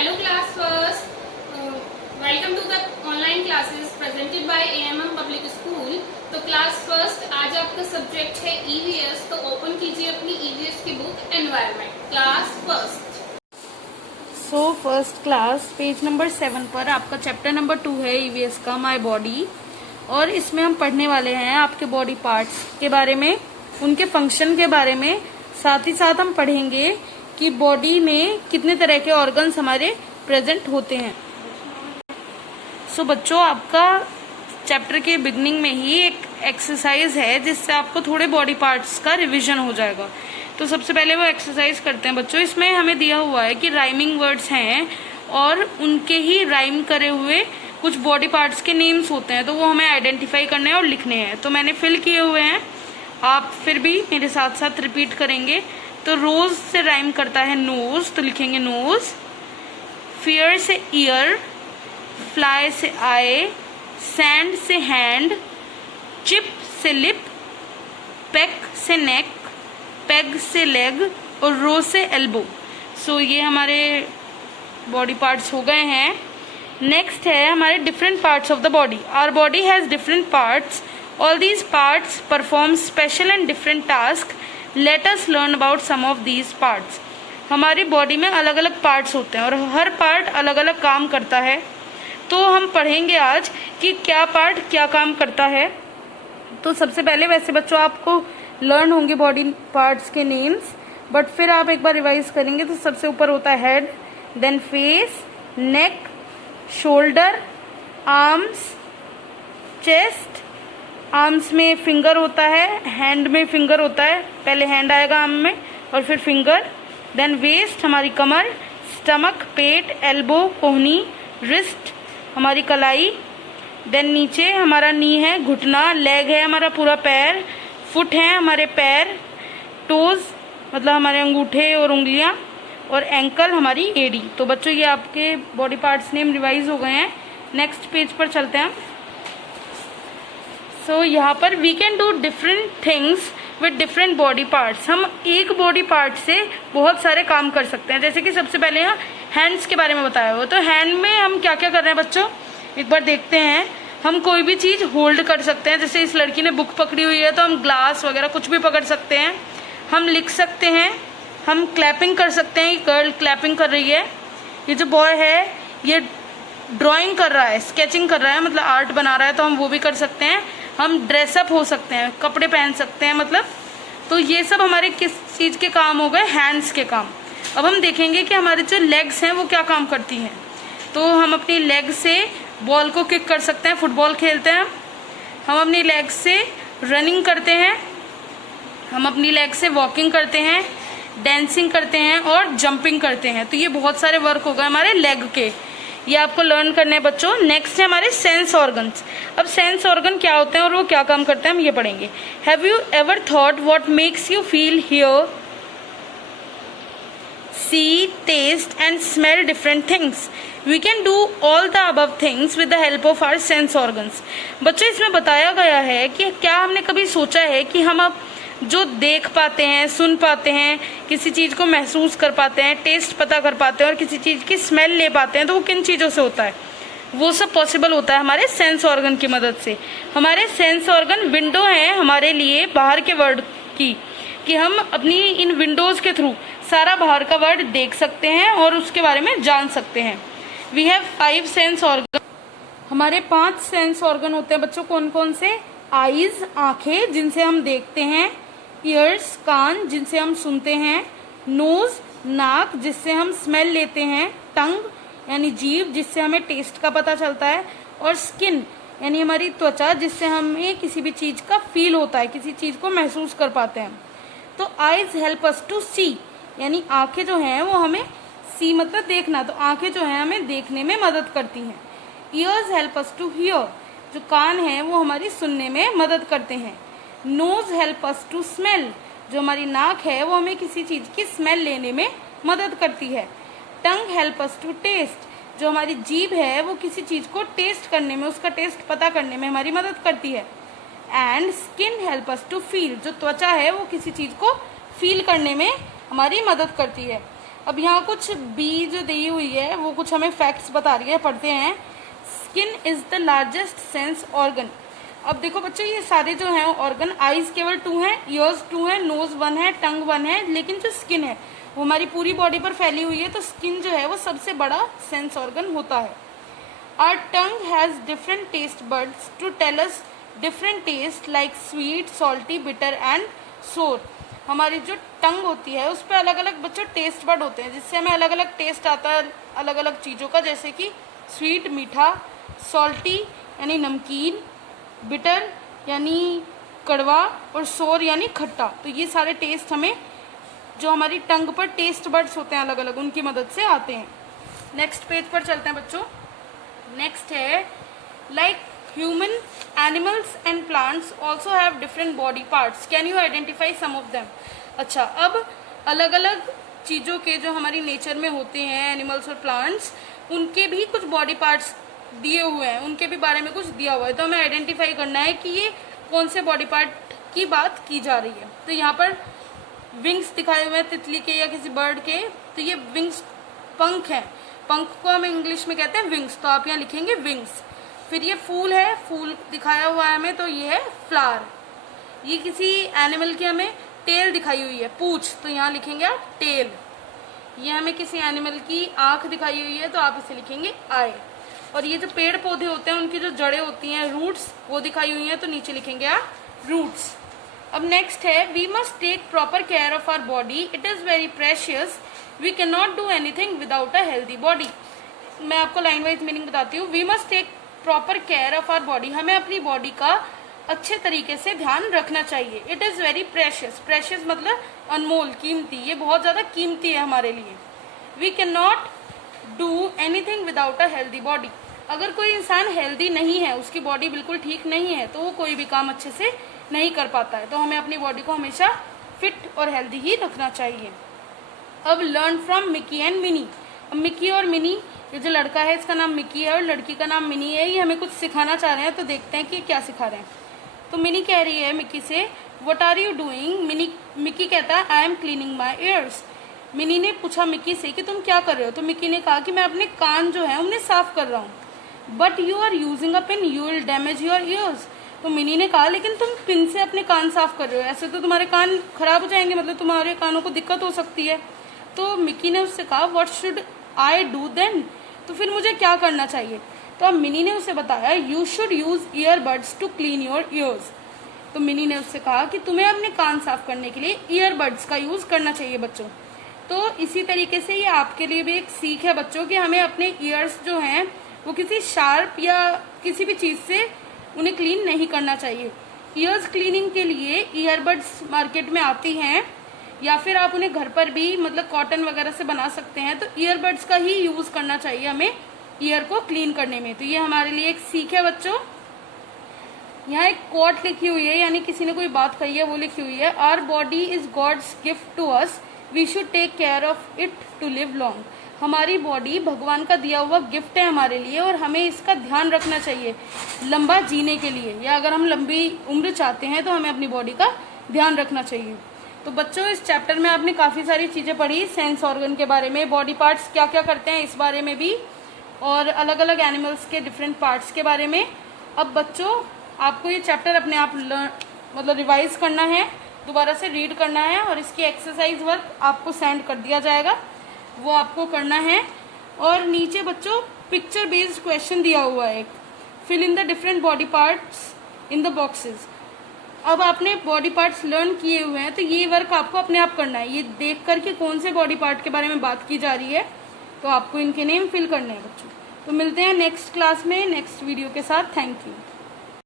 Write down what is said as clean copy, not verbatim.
Hello class first. Welcome to the online classes presented by AMM Public School. तो class first आज आपका subject है EVS। तो open कीजिए अपनी EVS की book environment class first. So first class page number 7 पर आपका चैप्टर नंबर 2 है EVS का माय बॉडी। और इसमें हम पढ़ने वाले हैं आपके बॉडी पार्ट्स के बारे में, उनके फंक्शन के बारे में। साथ ही साथ हम पढ़ेंगे कि बॉडी में कितने तरह के ऑर्गन्स हमारे प्रेजेंट होते हैं। सो बच्चों, आपका चैप्टर के बिगनिंग में ही एक एक्सरसाइज है जिससे आपको थोड़े बॉडी पार्ट्स का रिवीजन हो जाएगा। तो सबसे पहले वो एक्सरसाइज करते हैं बच्चों। इसमें हमें दिया हुआ है कि राइमिंग वर्ड्स हैं और उनके ही राइम करे हुए कुछ बॉडी पार्ट्स के नेम्स होते हैं, तो वो हमें आइडेंटिफाई करने हैं और लिखने हैं। तो मैंने फिल किए हुए हैं, आप फिर भी मेरे साथ साथ रिपीट करेंगे। तो रोज से राइम करता है नोज, तो लिखेंगे नोज। फियर से ईयर, फ्लाई से आई, सैंड से हैंड, चिप से लिप, पेक से नेक, पेग से लेग और रो से एल्बो। सो ये हमारे बॉडी पार्ट्स हो गए हैं। नेक्स्ट है हमारे different parts of the body. Our body has different parts. All these parts perform special and different task. Let us learn about some of these parts. हमारी बॉडी में अलग अलग पार्ट्स होते हैं और हर पार्ट अलग अलग काम करता है। तो हम पढ़ेंगे आज कि क्या पार्ट क्या काम करता है। तो सबसे पहले वैसे बच्चों आपको लर्न होंगे बॉडी पार्ट्स के नेम्स, बट फिर आप एक बार रिवाइज करेंगे। तो सबसे ऊपर होता है हेड, देन फेस, नेक, शोल्डर, आर्म्स, चेस्ट। आर्म्स में फिंगर होता है, हैंड में फिंगर होता है। पहले हैंड आएगा आर्म में और फिर फिंगर। देन वेस्ट हमारी कमर, स्टमक, पेट, एल्बो, कोहनी, रिस्ट हमारी कलाई। देन नीचे हमारा नी है, घुटना, लेग है हमारा पूरा पैर, फुट है हमारे पैर, टोज मतलब हमारे अंगूठे और उंगलियां, और एंकल हमारी एड़ी। तो बच्चों ये आपके बॉडी पार्ट्स नेम रिवाइज हो गए हैं। नेक्स्ट पेज पर चलते हैं। सो यहाँ पर we can do different things with different body parts. हम एक बॉडी पार्ट से बहुत सारे काम कर सकते हैं। जैसे कि सबसे पहले यहाँ हैंड्स के बारे में बताया हुआ। तो हैंड में हम क्या क्या कर रहे हैं बच्चों, एक बार देखते हैं। हम कोई भी चीज होल्ड कर सकते हैं। जैसे इस लड़की ने बुक पकड़ी हुई है तो हम ग्लास वगैरह कुछ भी पकड़ सकते हैं। हम लिख सकते हैं, हम क्लैपिंग कर सकते हैं। गर्ल क्लैपिंग कर रही है। ये जो बॉय है ये ड्राइंग कर रहा है, स्केचिंग कर रहा है, मतलब आर्ट बना रहा है, तो हम वो भी कर सकते हैं। हम ड्रेसअप हो सकते हैं, कपड़े पहन सकते हैं मतलब। तो ये सब हमारे किस चीज के काम हो गए, हैंड्स के काम। अब हम देखेंगे कि हमारे जो लेग्स हैं वो क्या काम करती हैं। तो हम अपनी लेग से बॉल को किक कर सकते हैं, फुटबॉल खेलते हैं। हम अपनी लेग से रनिंग करते हैं, हम अपनी लेग से वॉकिंग करते हैं, डांसिंग करते हैं और जंपिंग करते हैं। तो ये बहुत सारे वर्क हो गए हमारे लेग के, ये आपको लर्न करने हैं बच्चों। नेक्स्ट है हमारे सेंस ऑर्गन्स। अब सेंस ऑर्गन क्या होते हैं और वो क्या काम करते हैं हम ये पढ़ेंगे। Have you ever thought what makes you feel here, see, taste and smell different things? We can do all the above things with the help of our sense organs. बच्चों इसमें बताया गया है कि क्या हमने कभी सोचा है कि हम अब जो देख पाते हैं, सुन पाते हैं, किसी चीज को महसूस कर पाते हैं, टेस्ट पता कर पाते हैं और किसी चीज की स्मेल ले पाते हैं, तो वो किन चीजों से होता है? वो सब पॉसिबल होता है हमारे सेंस ऑर्गन की मदद से। हमारे सेंस ऑर्गन विंडो है हमारे लिए बाहर के वर्ल्ड की, कि हम अपनी इन विंडोज के थ्रू सारा बाहर का वर्ल्ड देख सकते हैं और उसके बारे में जान सकते हैं। We have 5 sense organ. हमारे 5 सेंस ऑर्गन होते हैं बच्चों। कौन कौन से? आईज आंखें जिनसे हम देखते हैं, ईयर्स कान जिनसे हम सुनते हैं, नोज नाक जिससे हम स्मेल लेते हैं, टंग यानी जीभ जिससे हमें टेस्ट का पता चलता है, और स्किन यानी हमारी त्वचा जिससे हमें किसी भी चीज का फील होता है, किसी चीज को महसूस कर पाते हैं। तो आईज हेल्प अस टू सी, यानी आंखें जो हैं वो हमें सी मतलब देखना, तो आंखें जो हैं हमें देखने में मदद करती हैं। Ears help us to hear, जो कान हैं वो हमारी सुनने में मदद करते हैं। Nose help us to smell, जो हमारी नाक है वो हमें किसी चीज की स्मेल लेने में मदद करती है। Tongue help us to taste, जो हमारी जीभ है वो किसी चीज को टेस्ट करने में, उसका टेस्ट पता करने में हमारी मदद करती है। And skin help us to feel, जो त्वचा है वो किसी चीज को फील करने में हमारी मदद करती है। अब यहाँ कुछ बी जो दी हुई है वो कुछ हमें फैक्ट्स बता रही है, पढ़ते हैं। Skin is the largest sense organ. अब देखो बच्चों, ये सारे जो हैं ऑर्गन, आईज केवल 2 हैं, ईयर्स 2 हैं, नोज 1 है, टंग 1 है, लेकिन जो स्किन है वो हमारी पूरी बॉडी पर फैली हुई है, तो स्किन जो है वो सबसे बड़ा सेंस ऑर्गन होता है। Our tongue has different taste buds to tell us different taste like sweet, salty, bitter and sour. हमारी जो टंग होती है उस पर अलग अलग बच्चों टेस्ट बड होते हैं, जिससे हमें अलग अलग टेस्ट आता है अलग अलग चीज़ों का, जैसे कि स्वीट मीठा, सॉल्टी यानी नमकीन, बिटर यानी कड़वा, और सोर यानी खट्टा। तो ये सारे टेस्ट हमें जो हमारी टंग पर टेस्ट बड्स होते हैं अलग अलग, उनकी मदद से आते हैं। नेक्स्ट पेज पर चलते हैं बच्चों। नेक्स्ट है like human, animals and plants also have different body parts, can you identify some of them. अच्छा, अब अलग अलग चीज़ों के जो हमारी नेचर में होते हैं, एनिमल्स और प्लांट्स, उनके भी कुछ बॉडी पार्ट्स दिए हुए हैं, उनके भी बारे में कुछ दिया हुआ है, तो हमें आइडेंटिफाई करना है कि ये कौन से बॉडी पार्ट की बात की जा रही है। तो यहाँ पर विंग्स दिखाए हुए हैं तितली के या किसी बर्ड के, तो ये विंग्स पंख हैं, पंख को हम इंग्लिश में कहते हैं विंग्स, तो आप यहाँ लिखेंगे विंग्स। फिर ये फूल है, फूल दिखाया हुआ है हमें, तो ये है फ्लावर। ये किसी एनिमल की हमें टेल दिखाई हुई है, पूंछ, तो यहाँ लिखेंगे आप टेल। ये हमें किसी एनिमल की आंख दिखाई हुई है, तो आप इसे लिखेंगे आई। और ये जो पेड़ पौधे होते हैं उनकी जो जड़ें होती हैं, रूट्स, वो दिखाई हुई हैं, तो नीचे लिखेंगे आप रूट्स। अब नेक्स्ट है we must take proper care of our body, it is very precious, we can not do anything without a healthy body. मैं आपको लाइन वाइज मीनिंग बताती हूँ। We must take proper care of our body, हमें अपनी body का अच्छे तरीके से ध्यान रखना चाहिए। It is very precious, precious मतलब अनमोल, कीमती, ये बहुत ज्यादा कीमती है हमारे लिए। We can not do anything without a healthy body. अगर कोई इंसान हेल्दी नहीं है, उसकी बॉडी बिल्कुल ठीक नहीं है, तो वो कोई भी काम अच्छे से नहीं कर पाता है। तो हमें अपनी बॉडी को हमेशा फिट और हेल्दी ही रखना चाहिए। अब learn from Mickey and mini. अब मिकी और मिनी, ये जो लड़का है इसका नाम मिकी है और लड़की का नाम मिनी है, ये हमें कुछ सिखाना चाह रहे हैं, तो देखते हैं कि क्या सिखा रहे हैं। तो मिनी कह रही है मिकी से, what are you doing. Mickey कहता है I am cleaning my ears. Minnie ने पूछा मिकी से कि तुम क्या कर रहे हो, तो मिकी ने कहा कि मैं अपने कान जो है उन्हें साफ कर रहा हूँ। But you are using a pin, you will damage your ears. तो मिनी ने कहा लेकिन तुम पिन से अपने कान साफ कर रहे हो, ऐसे तो तुम्हारे कान खराब हो जाएंगे, मतलब तुम्हारे कानों को दिक्कत हो सकती है। तो मिकी ने उससे कहा what should I do then, तो फिर मुझे क्या करना चाहिए। तो अब मिनी ने उसे बताया you should use earbuds to clean your ears. तो मिनी ने उससे कहा कि तुम्हें अपने कान साफ करने के लिए ईयरबड्स का यूज करना चाहिए बच्चों। तो इसी तरीके से ये आपके लिए भी एक सीख है बच्चों कि हमें अपने ईयर्स जो हैं वो किसी शार्प या किसी भी चीज से उन्हें क्लीन नहीं करना चाहिए। ईयर्स क्लीनिंग के लिए ईयरबड्स मार्केट में आती हैं, या फिर आप उन्हें घर पर भी मतलब कॉटन वगैरह से बना सकते हैं। तो ईयरबड्स का ही यूज करना चाहिए हमें ईयर को क्लीन करने में। तो ये हमारे लिए एक सीख है बच्चों। यहाँ एक कोट लिखी हुई है, यानी किसी ने कोई बात कही है वो लिखी हुई है, our body is God's gift to us, we should take care of it to live long. हमारी बॉडी भगवान का दिया हुआ गिफ्ट है हमारे लिए, और हमें इसका ध्यान रखना चाहिए लंबा जीने के लिए, या अगर हम लंबी उम्र चाहते हैं तो हमें अपनी बॉडी का ध्यान रखना चाहिए। तो बच्चों इस चैप्टर में आपने काफी सारी चीजें पढ़ी, सेंस ऑर्गन के बारे में, बॉडी पार्ट्स क्या क्या करते हैं इस बारे में भी, और अलग अलग एनिमल्स के डिफरेंट पार्ट्स के बारे में। अब बच्चों आपको ये चैप्टर अपने आप मतलब रिवाइज करना है, दोबारा से रीड करना है, और इसकी एक्सरसाइज वर्क आपको सेंड कर दिया जाएगा, वो आपको करना है। और नीचे बच्चों पिक्चर बेस्ड क्वेश्चन दिया हुआ है, fill in the different body parts in the boxes. अब आपने बॉडी पार्ट्स लर्न किए हुए हैं, तो ये वर्क आपको अपने आप करना है, ये देख कर कि कौन से बॉडी पार्ट के बारे में बात की जा रही है, तो आपको इनके नेम फिल करने हैं बच्चों। तो मिलते हैं नेक्स्ट क्लास में नेक्स्ट वीडियो के साथ। Thank you.